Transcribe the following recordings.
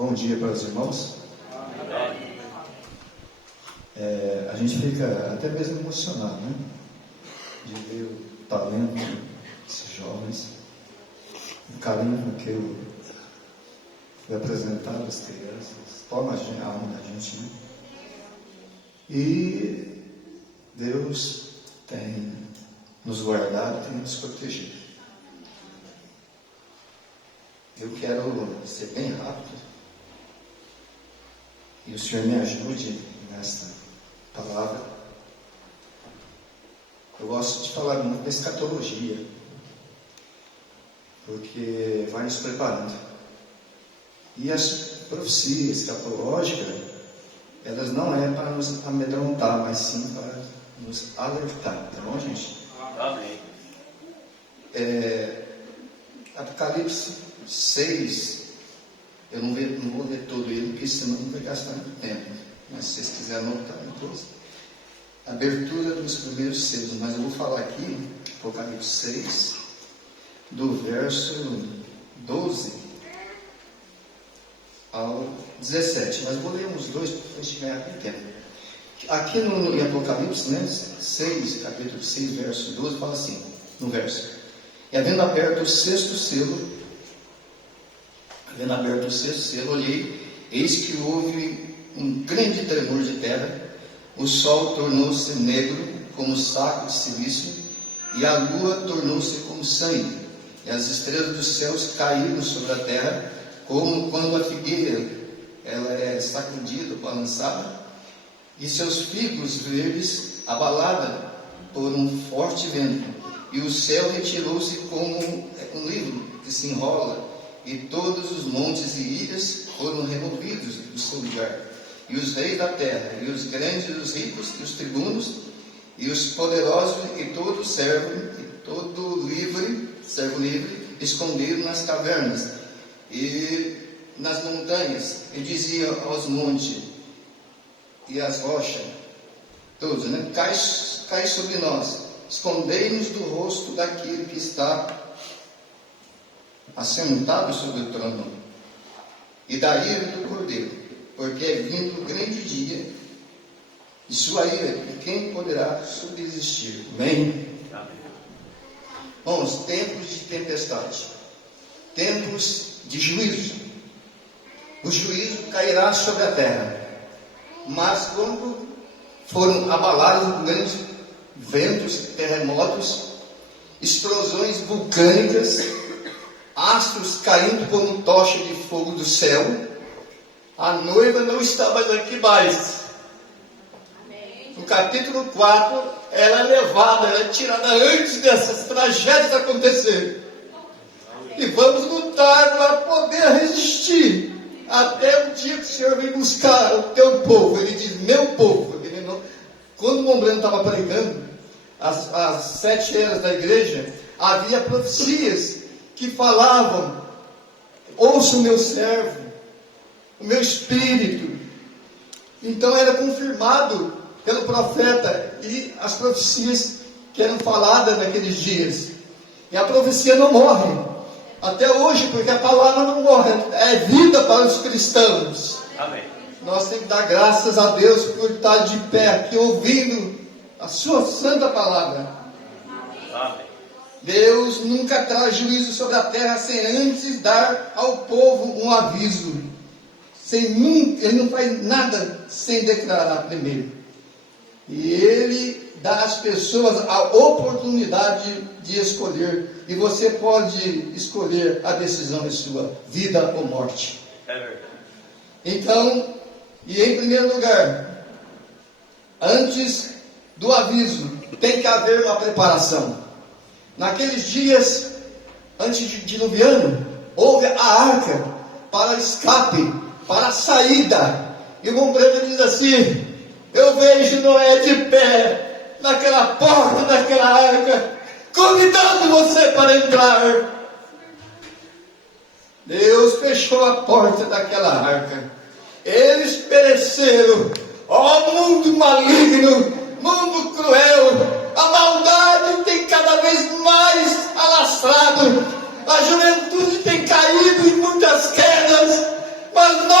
Bom dia para os irmãos. A gente fica até mesmo emocionado, né? De ver o talento desses jovens, o carinho com que eu fui apresentado às crianças, toma a alma da gente, né? E Deus tem nos guardado, tem nos protegido. Eu quero ser bem rápido e o Senhor me ajude nesta palavra. Eu gosto de falar muito da escatologia, porque vai nos preparando. E as profecias escatológicas, elas não é para nos amedrontar, mas sim para nos alertar, tá bom, gente? Amém. Apocalipse 6, eu não vou ler todo ele, porque senão não vai gastar muito tempo. Mas se vocês quiserem anotar, depois. Abertura dos primeiros selos, mas eu vou falar aqui, Apocalipse 6, do verso 12 ao 17. Mas vou ler uns dois para a gente ganhar tempo. Aqui em Apocalipse, né, 6, capítulo 6, verso 12, fala assim, no verso: E havendo aberto o sexto selo, olhei, eis que houve um grande tremor de terra, o sol tornou-se negro como saco de silício, e a lua tornou-se como sangue, e as estrelas dos céus caíram sobre a terra, como quando a figueira ela é sacudida, balançada, e seus figos verdes abalada por um forte vento, e o céu retirou-se como um livro que se enrola, e todos os montes e ilhas foram removidos do seu lugar, e os reis da terra, e os grandes, e os ricos, e os tribunos, e os poderosos, e todo servo, e todo servo livre, esconderam nas cavernas e nas montanhas, e dizia aos montes e às rochas, todos, né? Cai sobre nós, escondei-nos do rosto daquele que está assentado sobre o trono, e da ira do Cordeiro, porque é vindo o grande dia, e sua ira, e quem poderá subsistir? Amém? Bons, tempos de tempestade, tempos de juízo. O juízo cairá sobre a terra, mas quando foram abalados por grandes ventos, terremotos, explosões vulcânicas, astros caindo como tocha de fogo do céu, a noiva não está mais aqui mais. No capítulo 4, ela é levada, ela é tirada antes dessas tragédias acontecerem. E vamos lutar para poder resistir até o dia que o Senhor vem buscar o teu povo. Ele diz, meu povo. Quando o Mombrano estava pregando, às 7 eras da igreja, havia profecias que falavam, ouça o meu servo, o meu espírito. Então era confirmado pelo profeta e as profecias que eram faladas naqueles dias. E a profecia não morre até hoje, porque a palavra não morre, é vida para os cristãos. Amém. Nós temos que dar graças a Deus por estar de pé aqui ouvindo a sua santa palavra. Amém. Deus nunca traz juízo sobre a terra sem antes dar ao povo um aviso. Ele não faz nada sem declarar primeiro. E Ele dá às pessoas a oportunidade de escolher. E você pode escolher, a decisão é sua, vida ou morte. É verdade. Então, e em primeiro lugar, antes do aviso, tem que haver uma preparação. Naqueles dias, antes de diluviano, houve a arca para escape, para a saída. E o Mombrano diz assim, eu vejo Noé de pé, naquela porta daquela arca, convidando você para entrar. Deus fechou a porta daquela arca. Eles pereceram. Ó mundo maligno, mundo cruel, a maldade tem cada vez mais alastrado, a juventude tem caído em muitas quedas, mas nós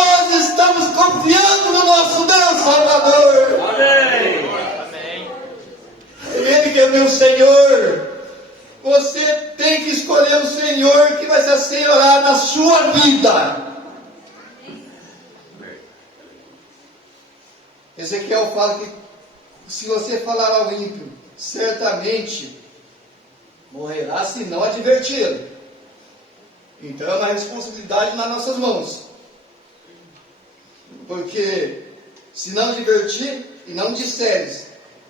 Senhor. Você tem que escolher o Senhor que vai se assenhorar na sua vida. Ezequiel fala que se você falar ao ímpio, certamente morrerá se não adverti-lo. Então é uma responsabilidade nas nossas mãos. Porque se não advertir e não disseres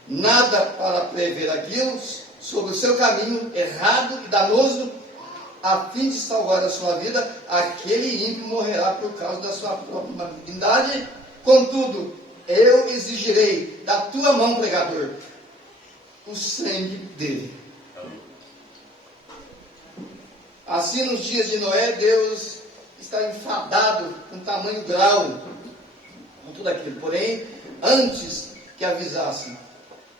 nada para prever aquilo sobre o seu caminho errado e danoso, a fim de salvar a sua vida, aquele ímpio morrerá por causa da sua própria malignidade. Contudo, eu exigirei da tua mão, pregador, o sangue dele. Assim, nos dias de Noé, Deus está enfadado com tamanho grau com tudo aquilo. Porém, antes que avisassem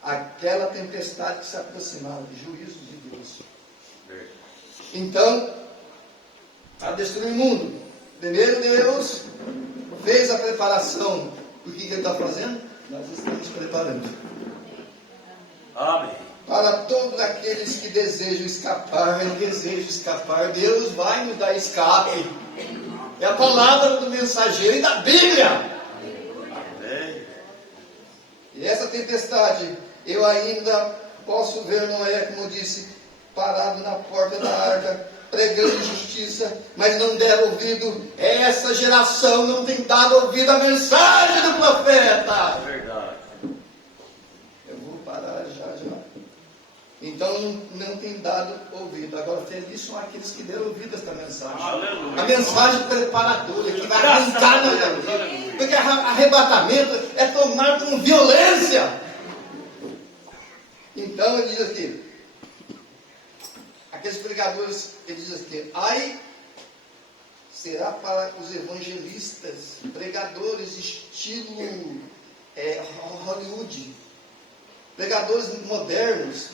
aquela tempestade que se aproximava, juízos de Deus. Então, para destruir o mundo, primeiro Deus fez a preparação. O que Ele está fazendo? Nós estamos preparando. Amém. Para todos aqueles que desejam escapar, Deus vai nos dar escape. É a palavra do mensageiro e da Bíblia. Amém. E essa tempestade, eu ainda posso ver Noé, como eu disse, parado na porta da arca, pregando justiça, mas não deram ouvido. Essa geração não tem dado ouvido à mensagem do profeta. É verdade. Eu vou parar já. Então não tem dado ouvido. Agora, felizes são aqueles que deram ouvido a esta mensagem. Aleluia. A mensagem preparadora que vai arrancar na vida. Porque arrebatamento é tomar com violência. Então ele diz aqui, aqueles pregadores, ele diz aqui, ai, será para os evangelistas, pregadores estilo Hollywood, pregadores modernos,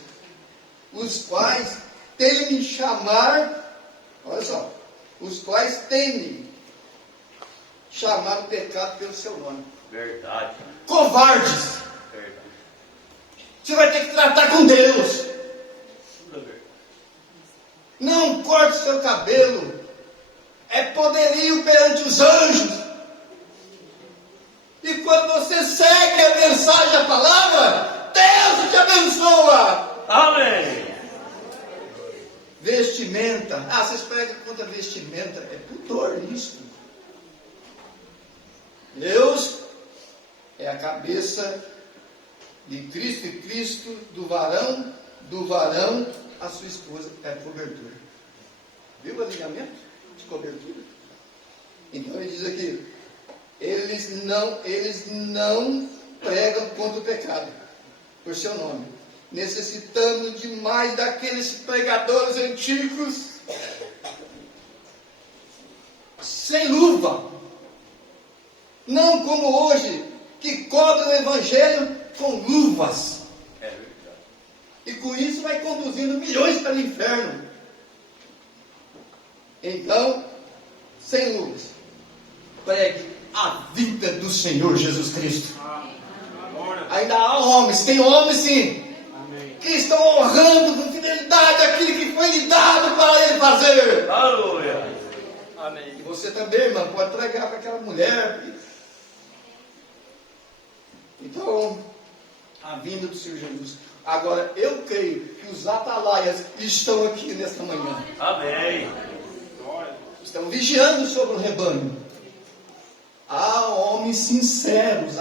os quais temem chamar, olha só, os quais temem chamar o pecado pelo seu nome. Verdade. Covardes! Verdade. Você vai ter que tratar com Deus. Tudo é verdade. Não corte seu cabelo. É poderio perante os anjos. E quando você segue a mensagem, a palavra, Deus te abençoa. Amém. Vestimenta. Vocês pregam contra vestimenta. É pudor isso. Deus é a cabeça de Cristo e Cristo do varão a sua esposa é cobertura. Viu o alinhamento de cobertura? Então ele diz aqui, eles não pregam contra o pecado, por seu nome. Necessitamos demais daqueles pregadores antigos, sem luva, não como hoje, que cobrem o evangelho com luvas. É verdade. E com isso vai conduzindo milhões para o inferno. Então, sem luz, pregue a vida do Senhor Jesus Cristo. Ainda há homens, tem homens sim, que estão honrando com fidelidade aquilo que foi lhe dado para ele fazer. Aleluia. Amém. E você também, irmão, pode pregar para aquela mulher. Então, a vinda do Senhor Jesus. Agora, eu creio que os atalaias estão aqui nesta manhã. Amém. Estão vigiando sobre o rebanho. Há homens sinceros,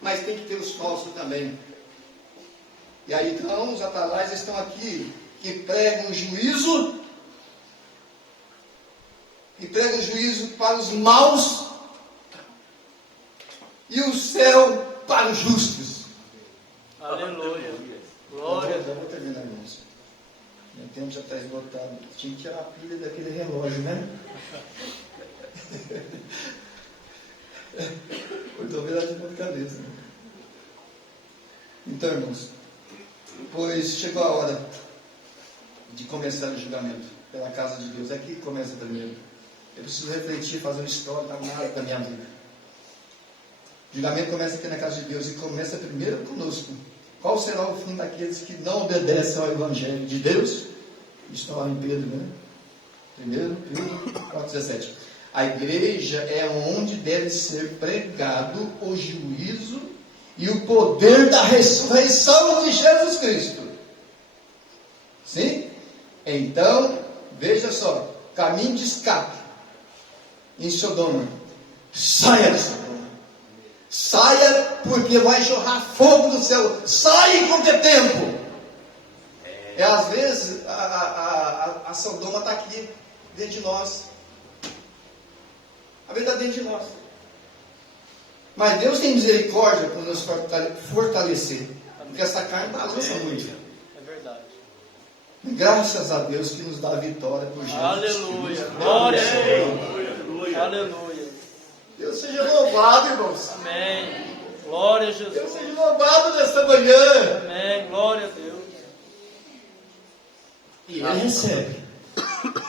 mas tem que ter os falsos também. E aí então os atalaias estão aqui, que pregam juízo, para os maus e o céu para os justos. Aleluia. Glória a Deus. Vou terminar, irmãos. Meu tempo já está esgotado. Tinha que tirar a pilha daquele relógio, né? Eu estou vendo de ponta cabeça. Então, irmãos, pois chegou a hora de começar o julgamento pela casa de Deus. Aqui começa primeiro. Eu preciso refletir, fazer uma história da minha vida. O julgamento começa aqui na casa de Deus e começa primeiro conosco, Qual será o fim daqueles que não obedecem ao Evangelho de Deus? Está lá em Pedro, né? 1 Pedro 4,17. A igreja é onde deve ser pregado o juízo e o poder da ressurreição de Jesus Cristo. Sim? Então, veja só, caminho de escape em Sodoma. Saia de Sodoma. Saia, porque vai jorrar fogo do céu. Saia enquanto é tempo. Às vezes a Sodoma está aqui dentro de nós. A vida está dentro de nós. Mas Deus tem misericórdia para nos fortalecer. Porque essa carne balança muito. É verdade. Graças a Deus que nos dá a vitória por Jesus. Aleluia. Glória a Deus. Aleluia. Deus seja louvado, irmãos. Amém. Glória a Jesus. Deus seja louvado nesta manhã. Amém. Glória a Deus. E Ele recebe.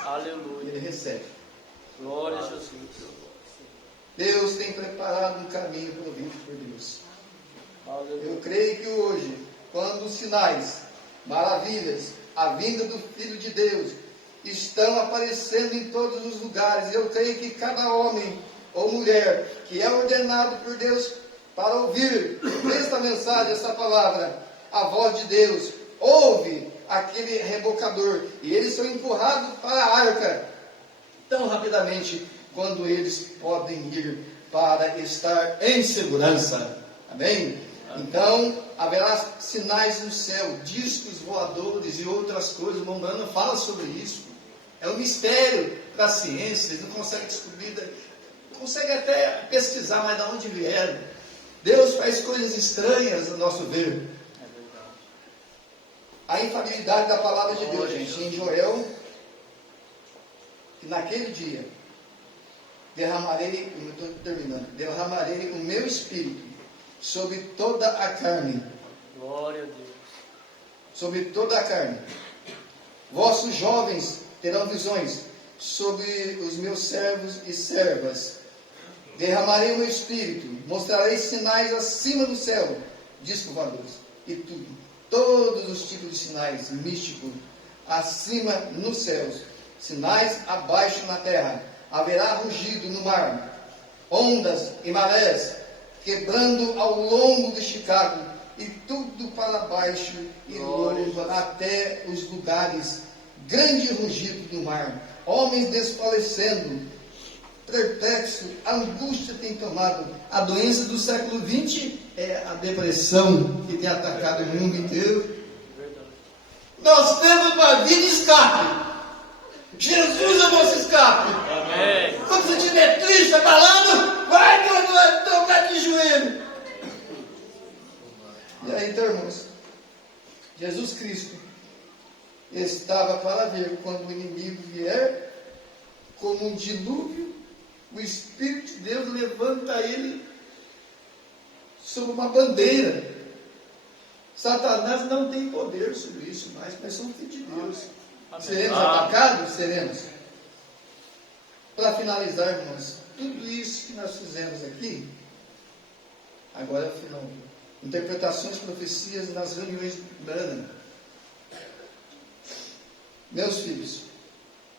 Aleluia. Ele recebe. Glória a Jesus. Deus tem preparado um caminho provido por Deus. Aleluia. Eu creio que hoje, quando os sinais, maravilhas, a vinda do Filho de Deus estão aparecendo em todos os lugares, eu creio que cada homem ou mulher que é ordenado por Deus para ouvir esta mensagem, essa palavra, a voz de Deus, ouve aquele rebocador e eles são empurrados para a arca tão rapidamente quando eles podem ir para estar em segurança. Amém? Então, haverá sinais no céu, discos voadores e outras coisas. O Romano não fala sobre isso. É um mistério para a ciência, eles não conseguem descobrir, consegue até pesquisar, mas de onde vieram. Deus faz coisas estranhas a nosso ver. A infalibilidade da palavra de Deus, gente, em Joel, que naquele dia derramarei o meu espírito sobre toda a carne. Glória a Deus. Sobre toda a carne. Vossos jovens terão visões sobre os meus servos e servas. Derramarei o meu espírito, mostrarei sinais acima do céu, diz o e tudo, todos os tipos de sinais místicos acima nos céus, sinais abaixo na terra. Haverá rugido no mar, ondas e marés, quebrando ao longo de Chicago, e tudo para baixo e louva até os lugares, grande rugido do mar, homens desfalecendo, perplexo, a angústia tem tomado. A doença do século XX é a depressão que tem atacado o mundo inteiro. Nós temos uma vida de escape. Jesus é o nosso escape. Amém. Quando você estiver triste, abalado, vai tocar de joelho. E aí, então, irmãos, Jesus Cristo estava para ver quando o inimigo vier, como um dilúvio, o Espírito de Deus levanta ele sobre uma bandeira. Satanás não tem poder sobre isso mais, mas somos filhos de Deus. Amém. Seremos atacados? Seremos. Para finalizar, irmãos, tudo isso que nós fizemos aqui, agora é o final. Interpretações, profecias nas reuniões de Branham. Meus filhos,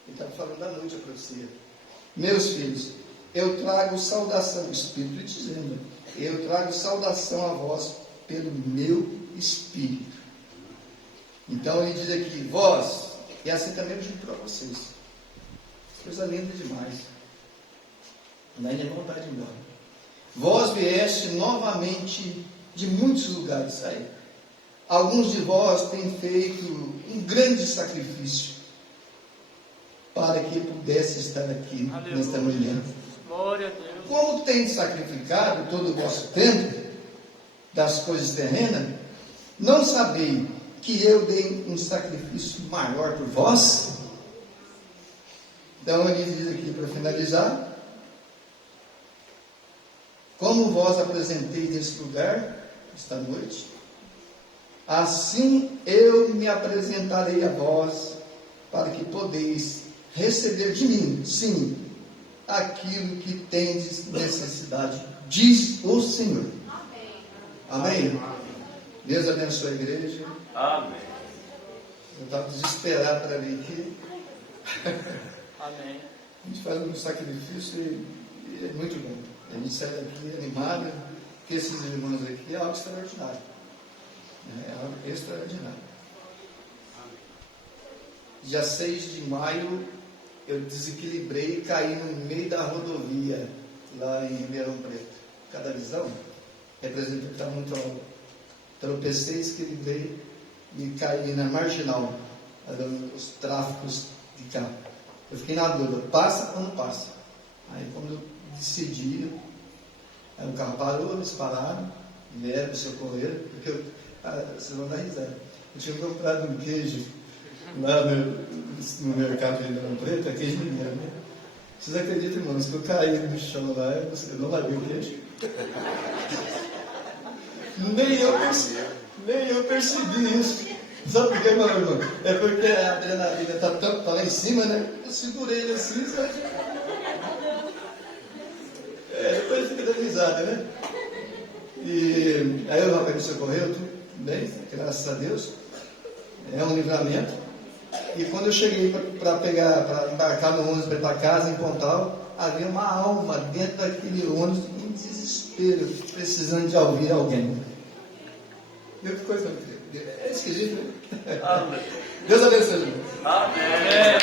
ele está falando da noite a profecia. Meus filhos, eu trago saudação, Espírito dizendo, eu trago saudação a vós pelo meu Espírito. Então ele diz aqui, vós, e assim também eu digo para vocês, coisa linda demais, não é nem vontade de ir embora. Vós vieste novamente de muitos lugares aí. Alguns de vós têm feito um grande sacrifício para que pudesse estar aqui nesta manhã. Glória a Deus. Como tem sacrificado todo o vosso tempo das coisas terrenas, não sabei que eu dei um sacrifício maior por vós? Então ele diz aqui para finalizar, como vós apresentei nesse lugar, esta noite, assim eu me apresentarei a vós, para que podeis receber de mim, sim, aquilo que tendes necessidade, diz o Senhor. Amém? Deus abençoe a igreja. Amém. Eu estava desesperado para vir aqui. Amém. A gente faz um sacrifício e é muito bom. A gente sai daqui animado, porque esses irmãos aqui é algo extraordinário. É algo extraordinário. Dia 6 de maio, eu desequilibrei e caí no meio da rodovia, lá em Ribeirão Preto. Cada visão representa que está muito alto. Tropecei, desequilibrei e caí na marginal, os tráficos de carro. Eu fiquei na dúvida, passa ou não passa? Aí quando eu decidi, aí o carro parou, eles pararam, vieram me socorrer, porque vocês vão dar risada. Eu tinha comprado um queijo lá no mercado de Ribeirão Preto, é queijo mineiro, né? Vocês acreditam, irmãos, que eu caí no chão lá, eu não larguei o queijo? Nem eu percebi isso. Sabe por quê, meu irmão? É porque a adrenalina está lá em cima, né? Eu segurei ele assim, sabe? Depois fica dando risada, né? E aí o rapaz me socorreu, tudo bem, graças a Deus. É um livramento. E quando eu cheguei para embarcar no ônibus para ir para casa, em Pontal, havia uma alma dentro daquele ônibus em desespero, precisando de ouvir alguém. Deus, que coisa incrível. É esquisito, né? Amém. Deus abençoe. Amém.